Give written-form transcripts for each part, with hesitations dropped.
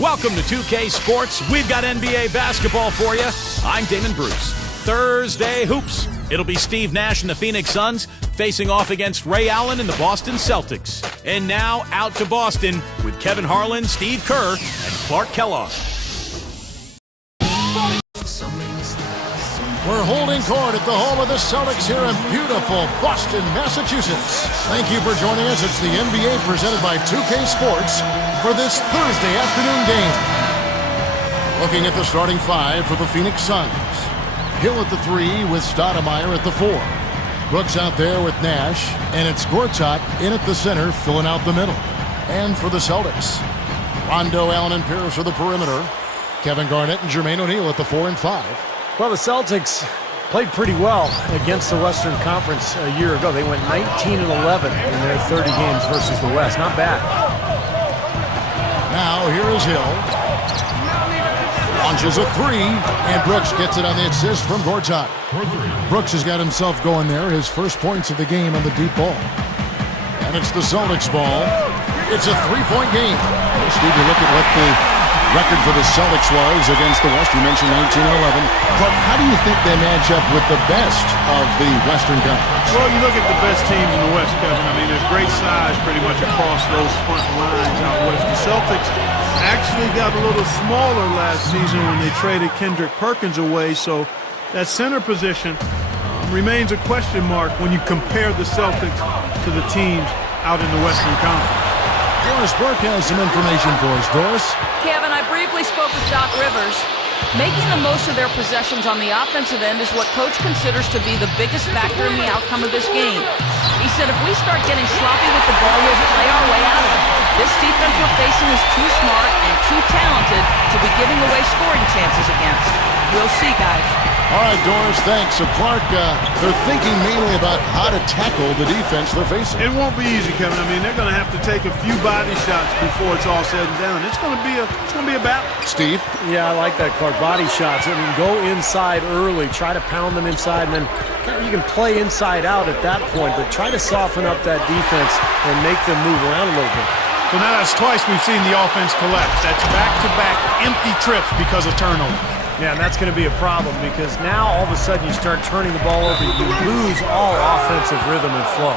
Welcome to 2K Sports. We've got NBA basketball for you. I'm Damon Bruce. Thursday Hoops. It'll be Steve Nash and the Phoenix Suns facing off against Ray Allen and the Boston Celtics. And now out to Boston with Kevin Harlan, Steve Kerr, and Clark Kellogg. We're holding court at the home of the Celtics here in beautiful Boston, Massachusetts. Thank you for joining us. It's the NBA presented by 2K Sports for this Thursday afternoon game. Looking at the starting five for the Phoenix Suns. Hill at the 3 with Stoudemire at the 4. Brooks out there with Nash, and it's Gortat in at the center, filling out the middle. And for the Celtics, Rondo, Allen, and Pierce are the perimeter. Kevin Garnett and Jermaine O'Neal at the 4 and 5. Well, the Celtics played pretty well against the Western Conference a year ago. They went 19-11 in their 30 games versus the West. Not bad. Now here is Hill. Launches a 3, and Brooks gets it on the assist from Gortat. Brooks has got himself going there, his first points of the game on the deep ball. And it's the Celtics ball. It's a 3-point game. Steve, you look at what the record for the Celtics was against the West. You mentioned 19-11. Clark, how do you think they match up with the best of the Western Conference? Well, you look at the best teams in the West, Kevin. I mean, there's great size pretty much across those front lines out west. The Celtics actually got a little smaller last season when they traded Kendrick Perkins away, so that center position remains a question mark when you compare the Celtics to the teams out in the Western Conference. Doris Burke has some information for us. Doris? Kevin, I briefly spoke with Doc Rivers. Making the most of their possessions on the offensive end is what Coach considers to be the biggest factor in the outcome of this game. He said if we start getting sloppy with the ball, we'll play our way out of it. This defense we're facing is too smart and too talented to be giving away scoring chances against. We'll see, guys. All right, Doris, thanks. So, Clark, they're thinking mainly about how to tackle the defense they're facing. It won't be easy, Kevin. I mean, they're going to have to take a few body shots before it's all said and done. It's going to be a battle. Steve? Yeah, I like that, Clark. Body shots. I mean, go inside early. Try to pound them inside, and then you can play inside out at that point, but try to soften up that defense and make them move around a little bit. So now that's twice we've seen the offense collapse. That's back-to-back empty trips because of turnover. Yeah, and that's going to be a problem because now all of a sudden you start turning the ball over, you lose all offensive rhythm and flow.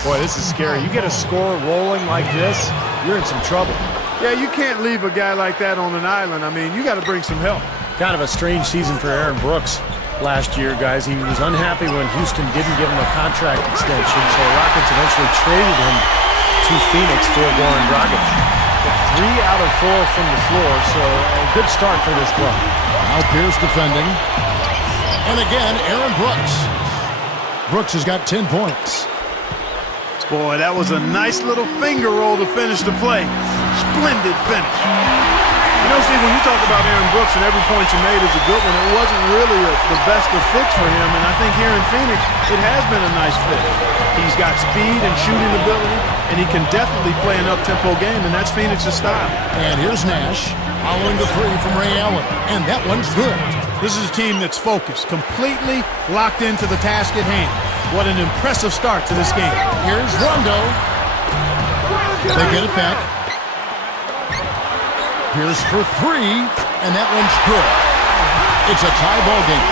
Boy, this is scary. You get a score rolling like this, you're in some trouble. Yeah, you can't leave a guy like that on an island. I mean, you got to bring some help. Kind of a strange season for Aaron Brooks last year, guys. He was unhappy when Houston didn't give him a contract extension, so the Rockets eventually traded him to Phoenix for Goran Dragic. 3 out of 4 from the floor, so a good start for this club. Now Pierce defending. And again, Aaron Brooks. Brooks has got 10 points. Boy, that was a nice little finger roll to finish the play. Splendid finish. You know, Steve, when you talk about Aaron Brooks and every point you made is a good one, it wasn't really the best of fits for him, and I think here in Phoenix, it has been a nice fit. He's got speed and shooting ability, and he can definitely play an up-tempo game, and that's Phoenix's style. And here's Nash, following the 3 from Ray Allen, and that one's good. This is a team that's focused, completely locked into the task at hand. What an impressive start to this game. Here's Rondo. They get it back. Pierce for 3, and that one's good. It's a tie ball game.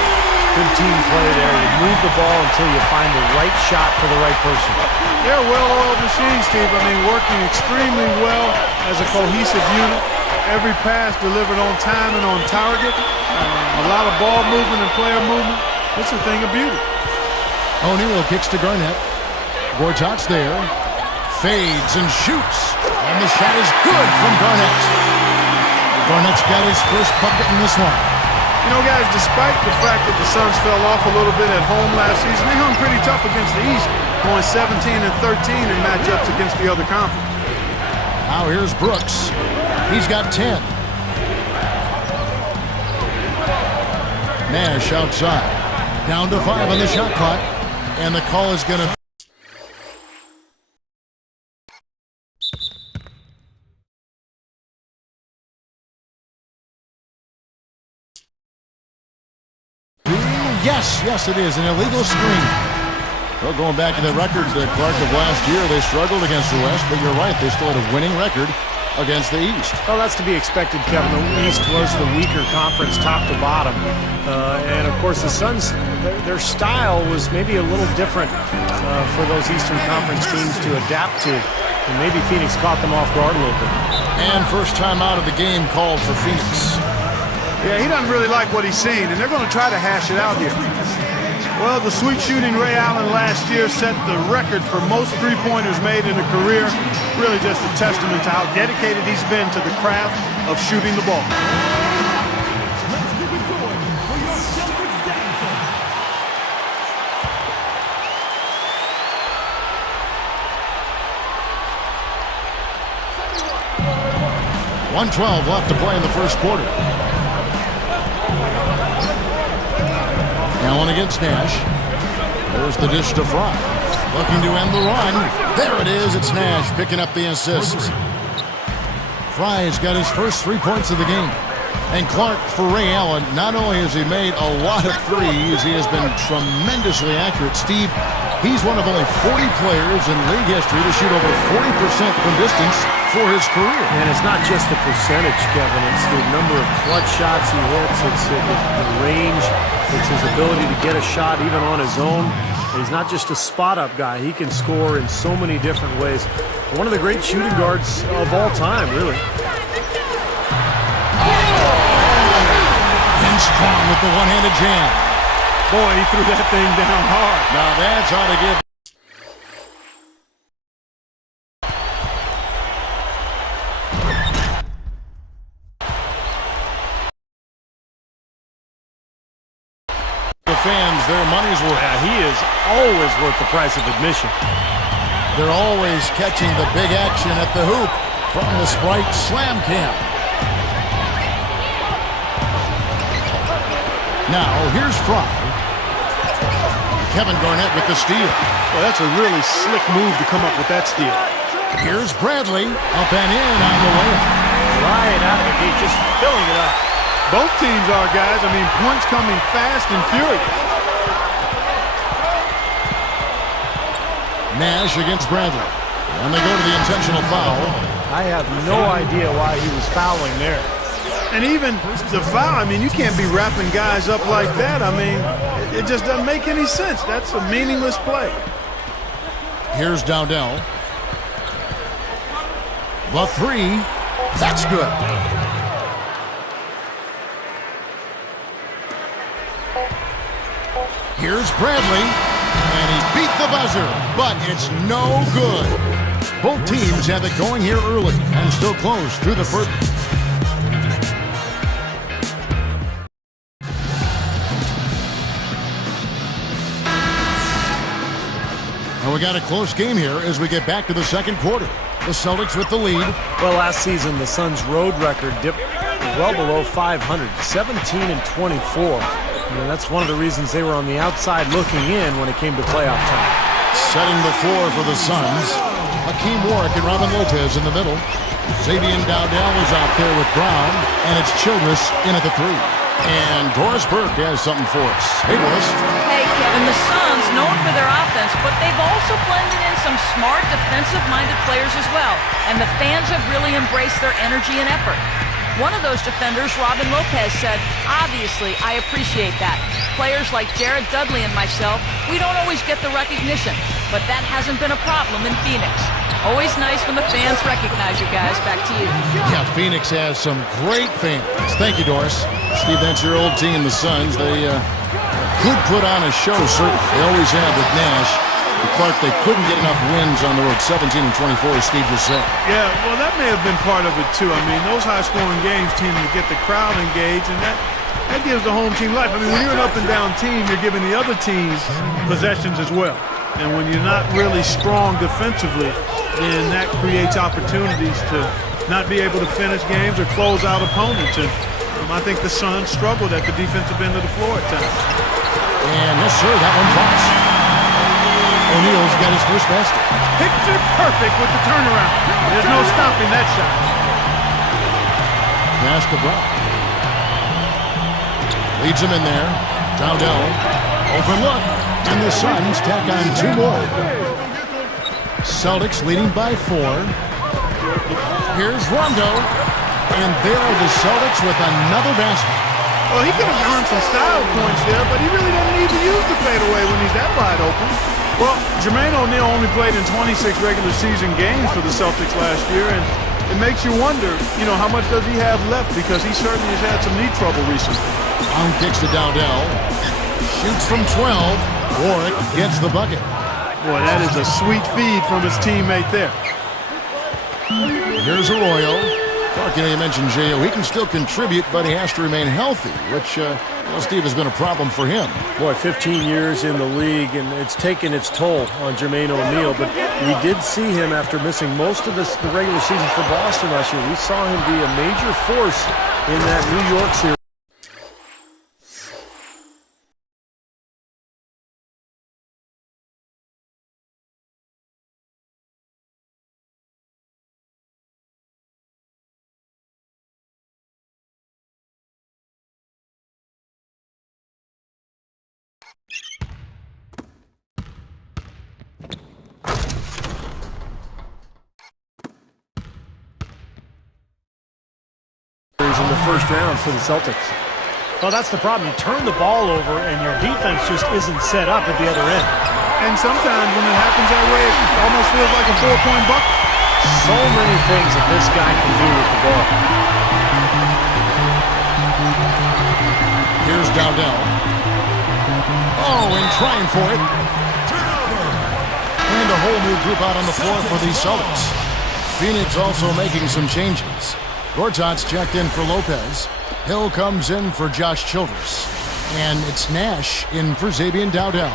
Good team play there. You move the ball until you find the right shot for the right person. They're a well-oiled machine, Steve. I mean, working extremely well as a cohesive unit. Every pass delivered on time and on target. A lot of ball movement and player movement. It's a thing of beauty. O'Neal kicks to Garnett. Gortat's there. Fades and shoots. And the shot is good from Garnett. Garnett's got his first bucket in this one. You know, guys, despite the fact that the Suns fell off a little bit at home last season, they hung pretty tough against the East, going 17-13 in matchups against the other conference. Now here's Brooks. He's got 10. Nash outside. Down to 5 on the shot clock. And the call is going to... Yes, it is. An illegal screen. Well, going back to the record, Clark, of last year, they struggled against the West, but you're right, they still had a winning record against the East. Well, that's to be expected, Kevin. The East was the weaker conference top to bottom. And, of course, the Suns, their style was maybe a little different for those Eastern Conference teams to adapt to. And maybe Phoenix caught them off guard a little bit. And first time out of the game called for Phoenix. Yeah, he doesn't really like what he's seen, and they're going to try to hash it out here. Well, the sweet shooting Ray Allen last year set the record for most three-pointers made in a career. Really just a testament to how dedicated he's been to the craft of shooting the ball. .112 left to play in the first quarter. Allen against Nash. There's the dish to Fry. Looking to end the run. There it is. It's Nash picking up the assist. Fry's got his first 3 points of the game. And Clark, for Ray Allen, not only has he made a lot of threes, he has been tremendously accurate. Steve, he's one of only 40 players in league history to shoot over 40% from distance for his career. And it's not just the percentage, Kevin. It's the number of clutch shots he hits. It's the range. It's his ability to get a shot even on his own. He's not just a spot-up guy. He can score in so many different ways. One of the great shooting guards of all time, really. And strong with the one-handed jam. Boy, he threw that thing down hard. Now that's how to give. The fans, their money's worth. Yeah, he is always worth the price of admission. They're always catching the big action at the hoop from the Sprite Slam Camp. Now, here's Fry. Kevin Garnett with the steal. Well, that's a really slick move to come up with that steal. Here's Bradley, up and in on the way. Right out of the gate, just filling it up. Both teams are, guys. I mean, points coming fast and furious. Nash against Bradley. And they go to the intentional foul. I have no idea why he was fouling there. And even the foul, I mean, you can't be wrapping guys up like that. I mean, it just doesn't make any sense. That's a meaningless play. Here's Dowdell. The three. That's good. Here's Bradley. And he beat the buzzer. But it's no good. Both teams have it going here early and still close through the first. And we got a close game here as we get back to the second quarter. The Celtics with the lead. Well, last season, the Suns' road record dipped well below 500, 17-24. And that's one of the reasons they were on the outside looking in when it came to playoff time. Setting the floor for the Suns. Hakeem Warwick and Robin Lopez in the middle. Xavier Dowdell is out there with Brown. And it's Childress in at the three. And Doris Burke has something for us. Hey, Doris. Hey, Kevin, the Suns, known for their offense, but they've also blended in some smart, defensive-minded players as well. And the fans have really embraced their energy and effort. One of those defenders, Robin Lopez, said, "Obviously, I appreciate that. Players like Jared Dudley and myself, we don't always get the recognition, but that hasn't been a problem in Phoenix. Always nice when the fans recognize you guys." Back to you. Yeah, Phoenix has some great fans. Thank you, Doris. Steve, that's your old team, the Suns. They could put on a show, certainly. They always have with Nash. Clark, they couldn't get enough wins on the road, 17-24, as Steve just said. Yeah, well, that may have been part of it, too. I mean, those high-scoring games tend to get the crowd engaged, and that gives the home team life. I mean, when you're an up-and-down team, you're giving the other teams possessions as well. And when you're not really strong defensively, then that creates opportunities to not be able to finish games or close out opponents. And I think the Suns struggled at the defensive end of the floor at times. And yes, sir, that one drops. O'Neal's got his first basket. Picture perfect with the turnaround. There's no stopping that shot. Pass to Brown. Leads him in there. Dowdell. Open look. And the Suns tack on two more. Celtics leading by 4. Here's Rondo. And there are the Celtics with another basket. Well, he could have earned some style points there, but he really doesn't need to use the fadeaway when he's that wide open. Well, Jermaine O'Neal only played in 26 regular season games for the Celtics last year, and it makes you wonder, how much does he have left, because he certainly has had some knee trouble recently. On kicks to Dowdell. Shoots from 12. Warwick gets the bucket. Boy, that is a sweet feed from his teammate there. Here's Arroyo. Clark, you mentioned J.O. He can still contribute, but he has to remain healthy, which, Steve, has been a problem for him. Boy, 15 years in the league, and it's taken its toll on Jermaine O'Neal, but we did see him after missing most of the regular season for Boston last year. We saw him be a major force in that New York series. In the first round for the Celtics. Well, that's the problem. You turn the ball over and your defense just isn't set up at the other end. And sometimes when it happens that way, it almost feels like a 4-point bucket. So many things that this guy can do with the ball. Here's Dowdell. Oh, and trying for it. And a whole new group out on the floor for the Celtics. Phoenix also making some changes. Gortat's checked in for Lopez. Hill comes in for Josh Childress. And it's Nash in for Xavier Dowdell.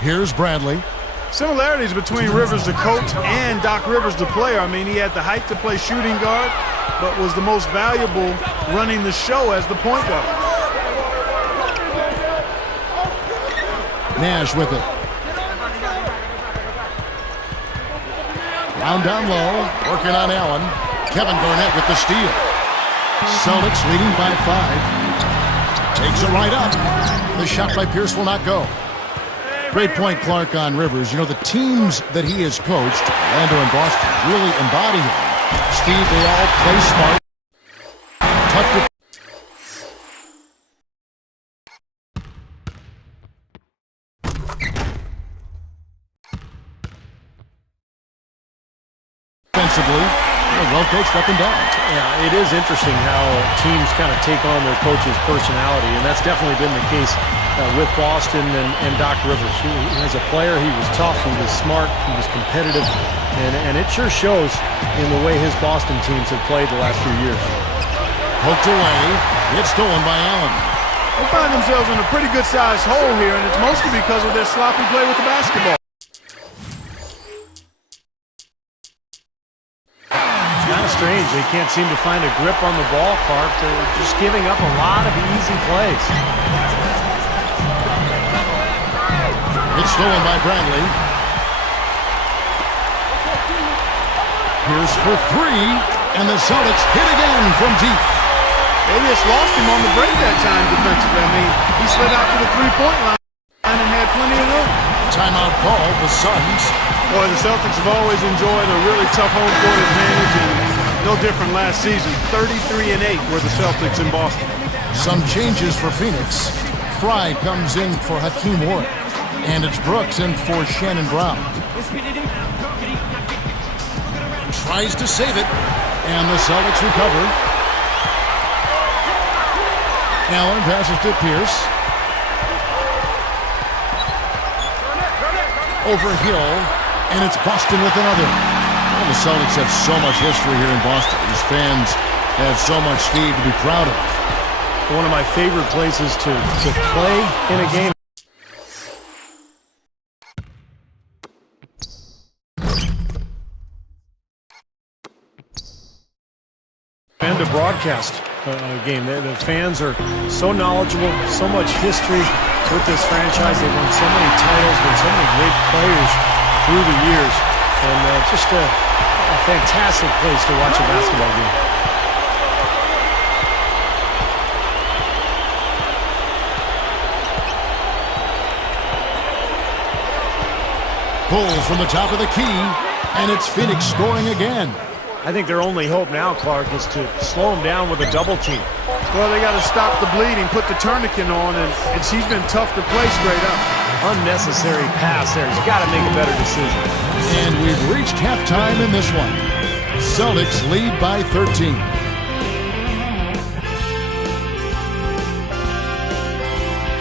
Here's Bradley. Similarities between Rivers the coach and Doc Rivers the player. I mean, he had the height to play shooting guard, but was the most valuable running the show as the point guard. Nash with it. Round down low, working on Allen. Kevin Garnett with the steal. Celtics leading by 5. Takes it right up. The shot by Pierce will not go. Great point, Clark, on Rivers. The teams that he has coached, Orlando and Boston, really embody him. Steve, they all play smart. Tough to defensively. Well coached up and down. Yeah, it is interesting how teams kind of take on their coach's personality, and that's definitely been the case with Boston and Doc Rivers. As a player, he was tough, he was smart, he was competitive, and it sure shows in the way his Boston teams have played the last few years. Poked away. It's stolen by Allen. They find themselves in a pretty good-sized hole here, and it's mostly because of their sloppy play with the basketball. Kind of strange. They can't seem to find a grip on the ball, Clark. They're just giving up a lot of easy plays. It's stolen by Bradley. Here's for 3, and the Celtics hit again from deep. They just lost him on the break that time defensively. I mean, he slid out to the three-point line and had plenty of room. Timeout call, the Suns. Boy, the Celtics have always enjoyed a really tough home court advantage, and no different last season. 33-8 were the Celtics in Boston. Some changes for Phoenix. Fry comes in for Hakeem Warren, and it's Brooks in for Shannon Brown. Tries to save it, and the Celtics recover. Allen passes to Pierce. Over Hill, and it's Boston with another. Well, the Celtics have so much history here in Boston. These fans have so much speed to be proud of. One of my favorite places to play in a game. And to broadcast a game. The fans are so knowledgeable, so much history with this franchise. They've won so many titles, been so many great players through the years, and just a fantastic place to watch a basketball game. Pull from the top of the key, and it's Phoenix scoring again. I think their only hope now, Clark, is to slow him down with a double team. Well, they got to stop the bleeding, put the tourniquet on, and she's been tough to play straight up. Unnecessary pass there. He's got to make a better decision. And we've reached halftime in this one. Celtics lead by 13.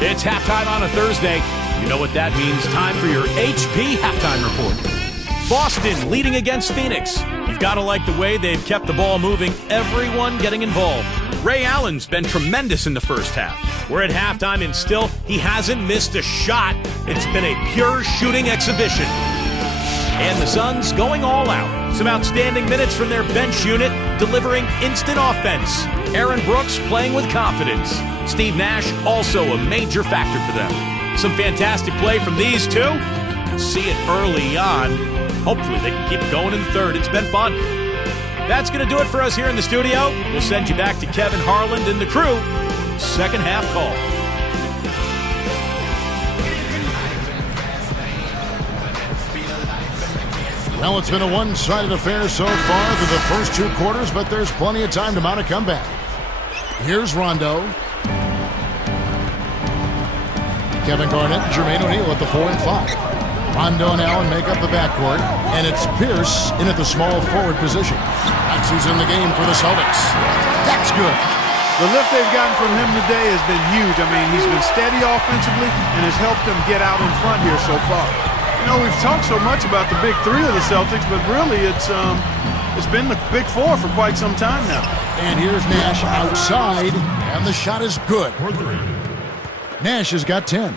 It's halftime on a Thursday. You know what that means. Time for your HP halftime report. Boston leading against Phoenix. You've got to like the way they've kept the ball moving, everyone getting involved. Ray Allen's been tremendous in the first half. We're at halftime and still he hasn't missed a shot. It's been a pure shooting exhibition. And the Suns going all out. Some outstanding minutes from their bench unit, delivering instant offense. Aaron Brooks playing with confidence. Steve Nash also a major factor for them. Some fantastic play from these two. See it early on. Hopefully they can keep it going in the third. It's been fun. That's going to do it for us here in the studio. We'll send you back to Kevin Harland and the crew. Second half call. Well, it's been a one-sided affair so far through the first two quarters, but there's plenty of time to mount a comeback. Here's Rondo. Kevin Garnett and Jermaine O'Neal at the 4 and 5. Rondo and Allen make up the backcourt, and it's Pierce in at the small forward position. That's who's in the game for the Celtics. That's good. The lift they've gotten from him today has been huge. I mean, he's been steady offensively and has helped them get out in front here so far. You know, we've talked so much about the big three of the Celtics, but really it's been the big four for quite some time now. And here's Nash outside, and the shot is good. Nash has got 10.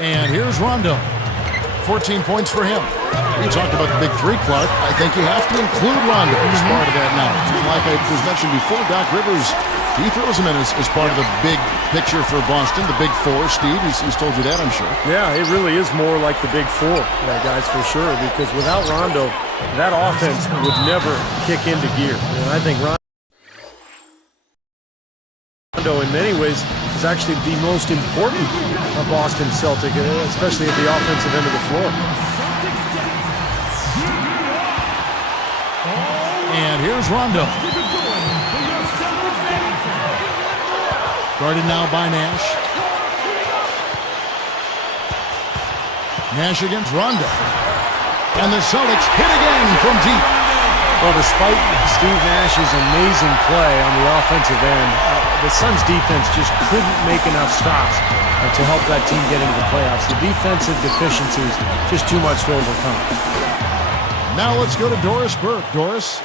And here's Rondo. 14 points for him. We talked about the big three, Clark. I think you have to include Rondo as part of that now. Like I was mentioned before, Doc Rivers, he throws him in as part of the big picture for Boston, the big four. Steve, he's told you that, I'm sure. Yeah, it really is more like the big four, guys, for sure, because without Rondo, that offense would never kick into gear. And I think Rondo, in many ways, is actually the most important Boston Celtic, especially at the offensive end of the floor. And here's Rondo. Guarded now by Nash. Nash against Rondo. And the Celtics hit again from deep. Well, despite Steve Nash's amazing play on the offensive end, the Suns' defense just couldn't make enough stops to help that team get into the playoffs. The defensive deficiencies, just too much to overcome. Now let's go to Doris Burke. Doris?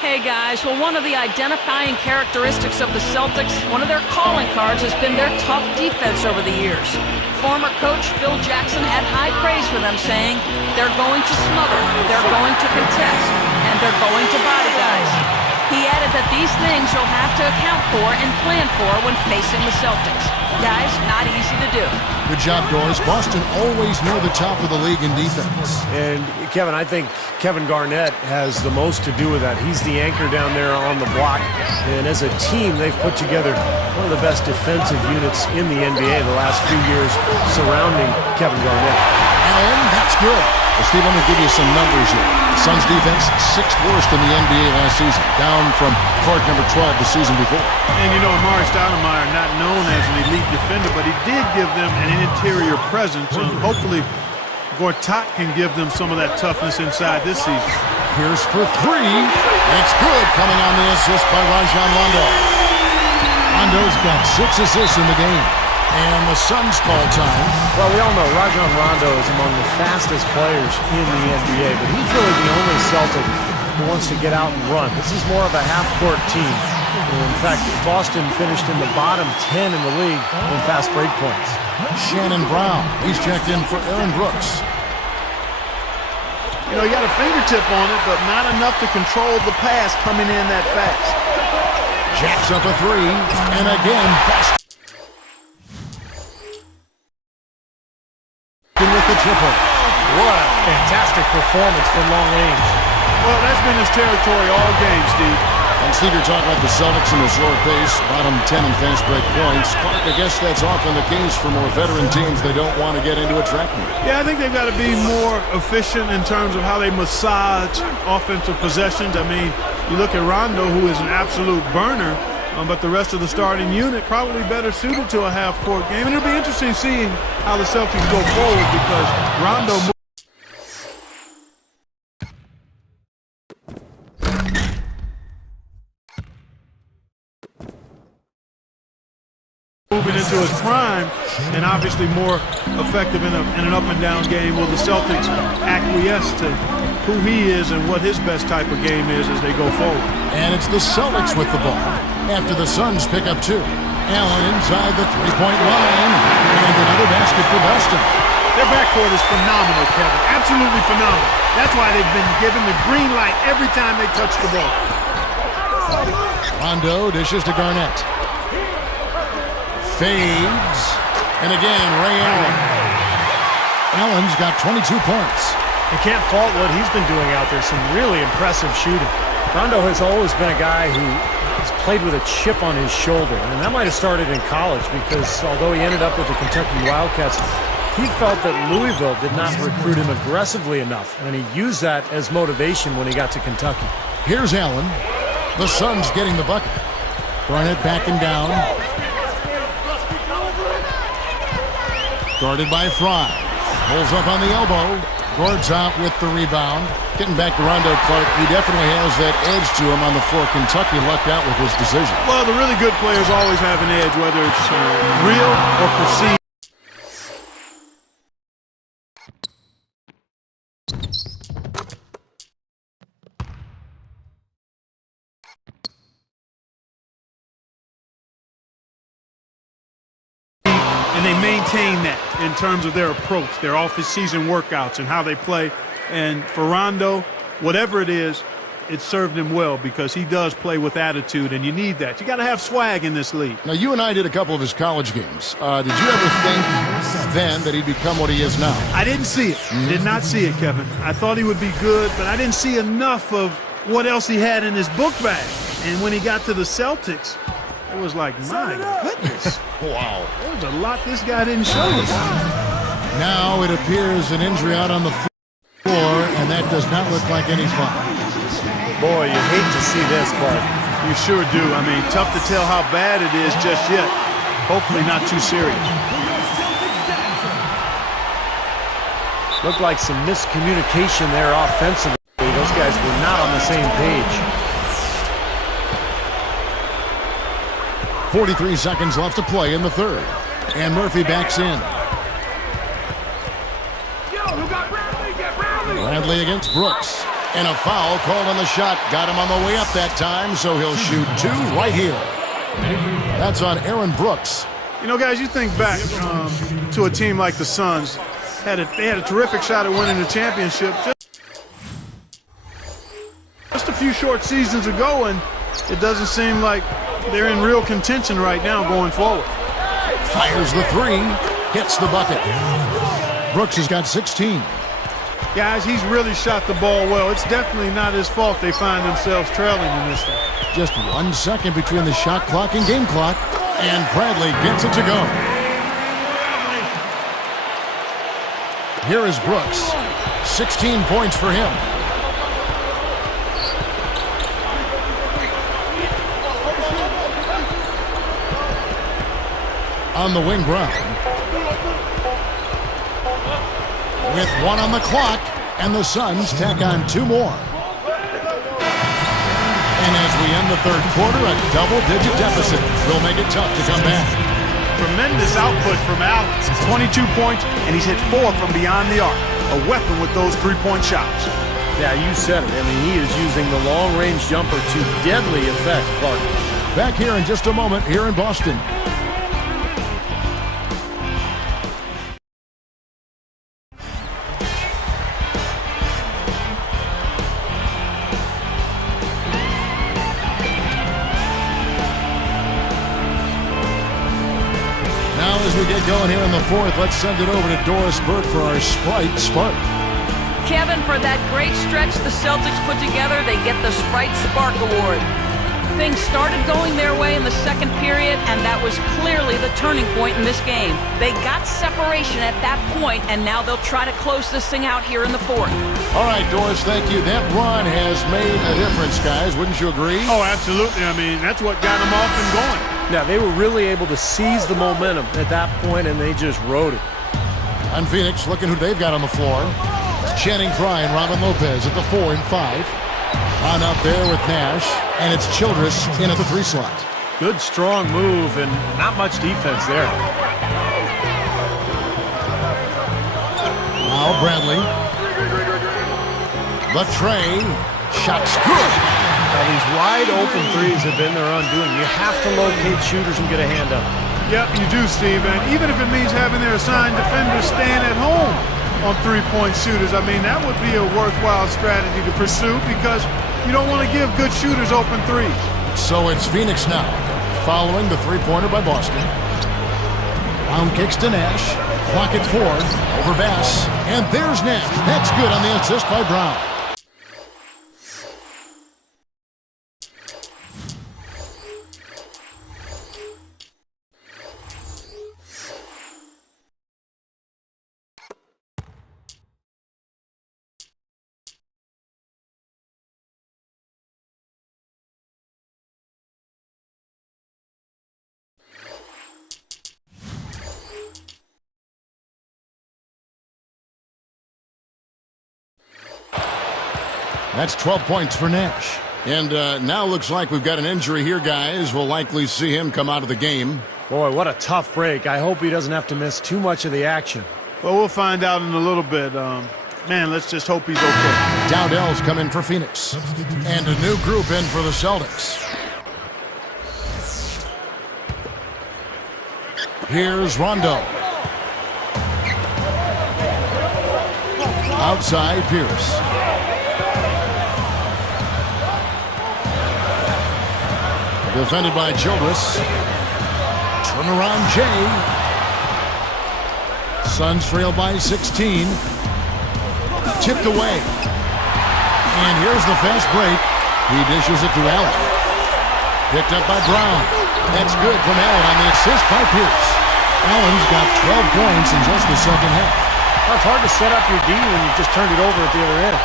Hey guys, well, one of the identifying characteristics of the Celtics, one of their calling cards, has been their tough defense over the years. Former coach Phil Jackson had high praise for them, saying they're going to smother, they're going to contest, and they're going to body guys. He added that these things you'll have to account for and plan for when facing the Celtics. Guys, not easy to do. Good job, Doris. Boston always near the top of the league in defense. And, Kevin, I think Kevin Garnett has the most to do with that. He's the anchor down there on the block. And as a team, they've put together one of the best defensive units in the NBA the last few years surrounding Kevin Garnett. Allen, that's good. Well, Steve, let me give you some numbers here. The Suns' defense, 6th worst in the NBA last season, down from Clark number 12 the season before. And you know, Amari Stoudemire, not known as an elite defender, but he did give them an interior presence. And hopefully, Gortat can give them some of that toughness inside this season. Pierce for three. That's good, coming on the assist by Rajon Rondo. Rondo's got 6 assists in the game. And the Suns call time. Well, we all know Rajon Rondo is among the fastest players in the NBA, but he's really the only Celtic who wants to get out and run. This is more of a half-court team. In fact, Boston finished in the bottom 10 in the league in fast break points. Shannon Brown, he's checked in for Aaron Brooks. You know, he got a fingertip on it, but not enough to control the pass coming in that fast. Jacks up a three, and again, Boston with the triple. What a fantastic performance from long range. Well, that's been his territory all game, Steve. And Steve, you're talking about the Celtics and the slower pace, bottom 10 in fast break points. Clark, I guess that's often the case for more veteran teams. They don't want to get into a track meet. Yeah, I think they've got to be more efficient in terms of how they massage offensive possessions. I mean, you look at Rondo, who is an absolute burner, but the rest of the starting unit probably better suited to a half-court game. And it'll be interesting seeing how the Celtics go forward because Rondo moving into his prime and obviously more effective in an up-and-down game. Will the Celtics acquiesce to who he is and what his best type of game is as they go forward? And it's the Celtics with the ball after the Suns pick up 2. Allen inside the three-point line, and another basket for Boston. Their backcourt is phenomenal, Kevin. Absolutely phenomenal. That's why they've been given the green light every time they touch the ball. Rondo dishes to Garnett. Fades. And again, Ray Allen. Allen's got 22 points. You can't fault what he's been doing out there. Some really impressive shooting. Rondo has always been a guy who has played with a chip on his shoulder, and that might have started in college because although he ended up with the Kentucky Wildcats, he felt that Louisville did not recruit him aggressively enough, and he used that as motivation when he got to Kentucky. Here's Allen. The Suns getting the bucket. Garnett backing down. Guarded by Fry. Pulls up on the elbow. Gord's out with the rebound. Getting back to Rondo, Clark, he definitely has that edge to him on the floor. Kentucky lucked out with his decision. Well, the really good players always have an edge, whether it's real or perceived. And they maintain that in terms of their approach, their off-season workouts and how they play. And for Rondo, whatever it is, it served him well because he does play with attitude, and you need that. You got to have swag in this league. Now, you and I did a couple of his college games. Did you ever think then that he'd become what he is now? I didn't see it. Did not see it, Kevin. I thought he would be good, but I didn't see enough of what else he had in his book bag. And when he got to the Celtics, it was like, my goodness. Wow. There's a lot this guy didn't show us. Now it appears an injury out on the floor, and that does not look like any fun. Boy, you hate to see this, Clark. You sure do. I mean, tough to tell how bad it is just yet. Hopefully not too serious. Looked like some miscommunication there offensively. Those guys were not on the same page. 43 seconds left to play in the third. And Murphy backs in. Bradley against Brooks. And a foul called on the shot. Got him on the way up that time, so he'll shoot 2 right here. That's on Aaron Brooks. You know, guys, you think back to a team like the Suns. They had a terrific shot at winning the championship just a few short seasons ago, and it doesn't seem like they're in real contention right now going forward. Fires the 3. Hits the bucket. Brooks has got 16. Guys, he's really shot the ball well. It's definitely not his fault they find themselves trailing in this one. Just 1 second between the shot clock and game clock. And Bradley gets it to go. Here is Brooks. 16 points for him. On the wing Brown. With 1 on the clock, and the Suns tack on 2 more. And as we end the third quarter, a double-digit deficit will make it tough to come back. Tremendous output from Allen. 22 points, and he's hit 4 from beyond the arc. A weapon with those three-point shots. Yeah, you said it. I mean, he is using the long-range jumper to deadly effect, Clark. Back here in just a moment here in Boston. As we get going here in the fourth, let's send it over to Doris Burke for our Sprite Spark. Kevin, for that great stretch the Celtics put together, they get the Sprite Spark Award. Things started going their way in the second period, and that was clearly the turning point in this game. They got separation at that point, and now they'll try to close this thing out here in the fourth. All right, Doris, thank you. That run has made a difference, guys. Wouldn't you agree? Oh, absolutely. I mean, that's what got them off and going. Yeah, they were really able to seize the momentum at that point, and they just rode it. On Phoenix, looking who they've got on the floor. Channing Frye and Robin Lopez at the 4 and 5. On up there with Nash, and it's Childress in at the 3 slot. Good, strong move, and not much defense there. Now Bradley. The tray. Shot's good. Now, these wide open threes have been their undoing. You have to locate shooters and get a hand up. Yep, you do, Steve. And even if it means having their assigned defenders stand at home on three-point shooters, I mean, that would be a worthwhile strategy to pursue because you don't want to give good shooters open threes. So it's Phoenix now, following the three-pointer by Boston. Brown kicks to Nash. Clock at 4 over Bass. And there's Nash. That's good on the assist by Brown. That's 12 points for Nash. And now looks like we've got an injury here, guys. We'll likely see him come out of the game. Boy, what a tough break. I hope he doesn't have to miss too much of the action. Well, we'll find out in a little bit. Man, let's just hope he's okay. Dowdell's come in for Phoenix. And a new group in for the Celtics. Here's Rondo. Outside, Pierce. Defended by Childress. Turnaround Jay. Suns trail by 16. Tipped away. And here's the fast break. He dishes it to Allen. Picked up by Brown. That's good from Allen on the assist by Pierce. Allen's got 12 points in just the second half. Well, it's hard to set up your D when you just turned it over at the other end.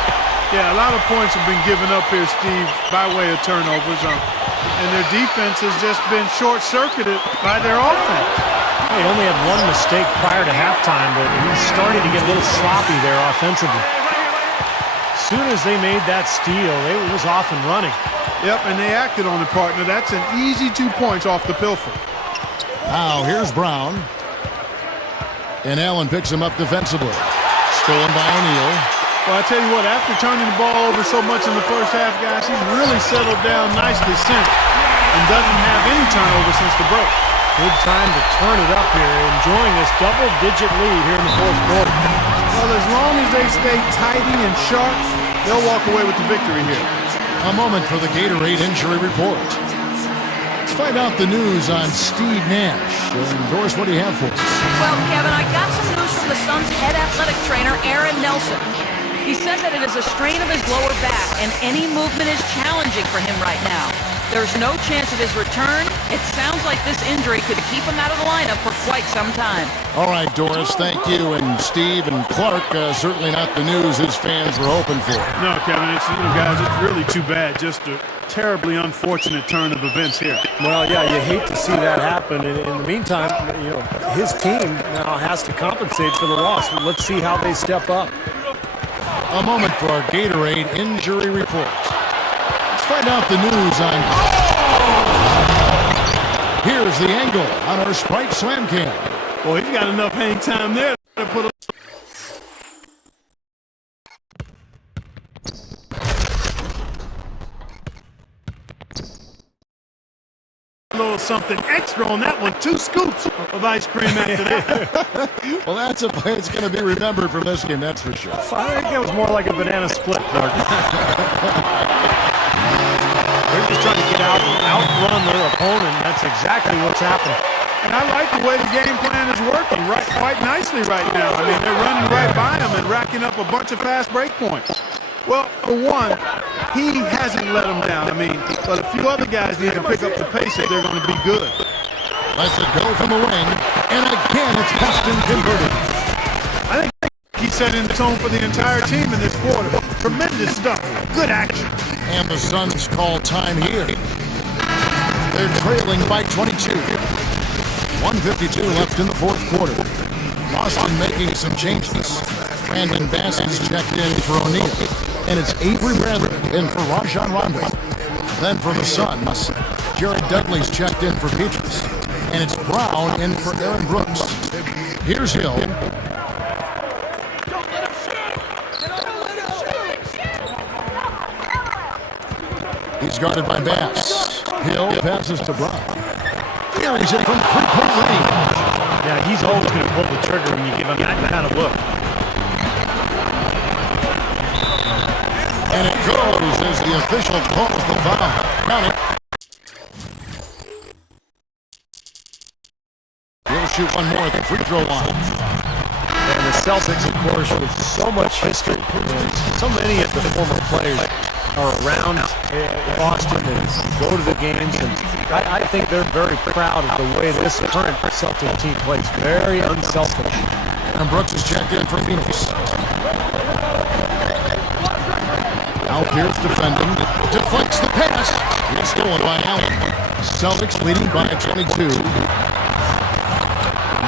Yeah, a lot of points have been given up here, Steve, by way of turnovers. And their defense has just been short-circuited by their offense. He only had one mistake prior to halftime, but he's starting to get a little sloppy there offensively. As soon as they made that steal, it was off and running. Yep, and they acted on it, partner. That's an easy 2 points off the pilfer. Now, here's Brown. And Allen picks him up defensively. Stolen by O'Neal. Well, I tell you what, after turning the ball over so much in the first half, guys, he's really settled down nicely since and doesn't have any turnover since the break. Good time to turn it up here, enjoying this double-digit lead here in the fourth quarter. Well, as long as they stay tidy and sharp, they'll walk away with the victory here. A moment for the Gatorade injury report. Let's find out the news on Steve Nash. Doris, what do you have for us? Well, Kevin, I got some news from the Suns' head athletic trainer, Aaron Nelson. He said that it is a strain of his lower back, and any movement is challenging for him right now. There's no chance of his return. It sounds like this injury could keep him out of the lineup for quite some time. All right, Doris, thank you. And Steve and Clark, certainly not the news his fans were hoping for. No, Kevin, guys, it's really too bad. Just a terribly unfortunate turn of events here. Well, yeah, you hate to see that happen. In the meantime, his team now has to compensate for the loss. Let's see how they step up. A moment for our Gatorade injury report. Let's find out the news on... Here's the angle on our Sprite Slam Cam. Well, he's got enough hang time there to put a little something extra on that one. 2 scoops of ice cream after that. Well, that's a play that's going to be remembered from this game, that's for sure. I think it was more like a banana split, Clark. They're just trying to get out and outrun their opponent. That's exactly what's happening. And I like the way the game plan is working quite nicely right now. I mean, they're running right by him and racking up a bunch of fast break points. Well, for one, he hasn't let them down. I mean, but a few other guys need to pick up the pace if they're going to be good. Lets it go from the wing, and again it's Boston converted. I think he set in the tone for the entire team in this quarter. Tremendous stuff. Good action. And the Suns call time here. They're trailing by 22. 1:52 left in the fourth quarter. Boston making some changes. Brandon Bass is checked in for O'Neal. And it's Avery Bradley in for Rajon Rondo. Then for the Suns, Jared Dudley's checked in for Peaches. And it's Brown in for Aaron Brooks. Here's Hill. He's guarded by Bass. Hill passes to Brown. Carries it from three-point range. Yeah, he's always going to pull the trigger when you give him that kind of look. And it goes as the official calls the foul. Count it. He'll shoot one more at the free throw line. And the Celtics, of course, with so much history, so many of the former players are around Boston and go to the games, and I think they're very proud of the way this current Celtic team plays. Very unselfish. And Brooks is checked in for Phoenix. Now Pierce defending, deflects the pass. It's stolen by Allen. Celtics leading by 22.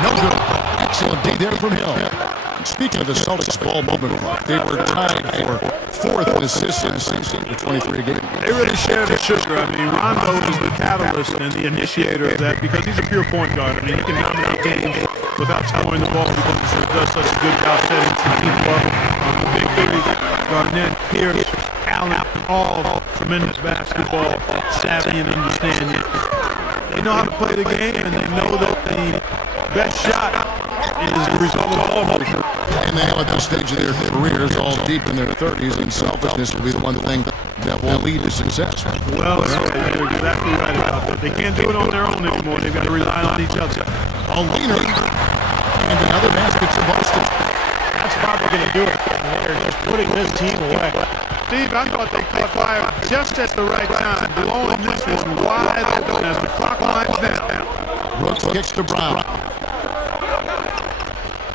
No good. Excellent D there from Hill. Speaking of the Celtics ball movement clock, they were tied for fourth in assists in the season with 23 a game. They really share the sugar. I mean, Rondo is the catalyst and the initiator of that because he's a pure point guard. I mean, he can dominate games without scoring the ball because he does such a good job setting the team up. The big three, Garnett, Pierce, Allen, all tremendous basketball savvy and understanding. They know how to play the game, and they know that the best shot is the result of all motion. And now at this stage of their careers, all deep in their 30s, and selfishness will be the one thing that will lead to success. Well, you're exactly right about that. They can't do it on their own anymore. They've got to rely on each other. A leaner, and another basket for Boston. That's probably going to do it. They're just putting this team away. Steve, I thought they caught fire just at the right time, blowing this one wide open as the clock winds down. Brooks kicks to Brown.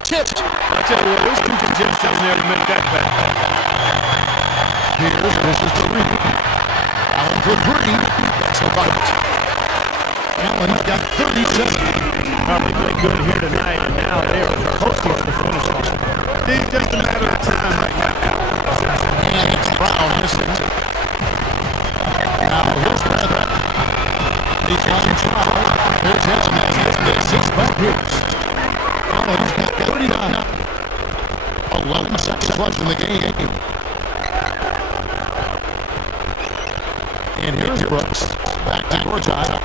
Tipped. I tell you what, there's two congestion there to make that back. Here's this is the ring. Allen for three. That's a bucket. Allen's got 37. Probably played good here tonight, and now they are coasting to the finish line. Steve, just a matter of time right now. And it's Brown missing. Now here's Bradley. He's line trial. There's his and assist by Pierce. Allen's got 39. 11 seconds left in the game. And here's Brooks. Back to Gortat.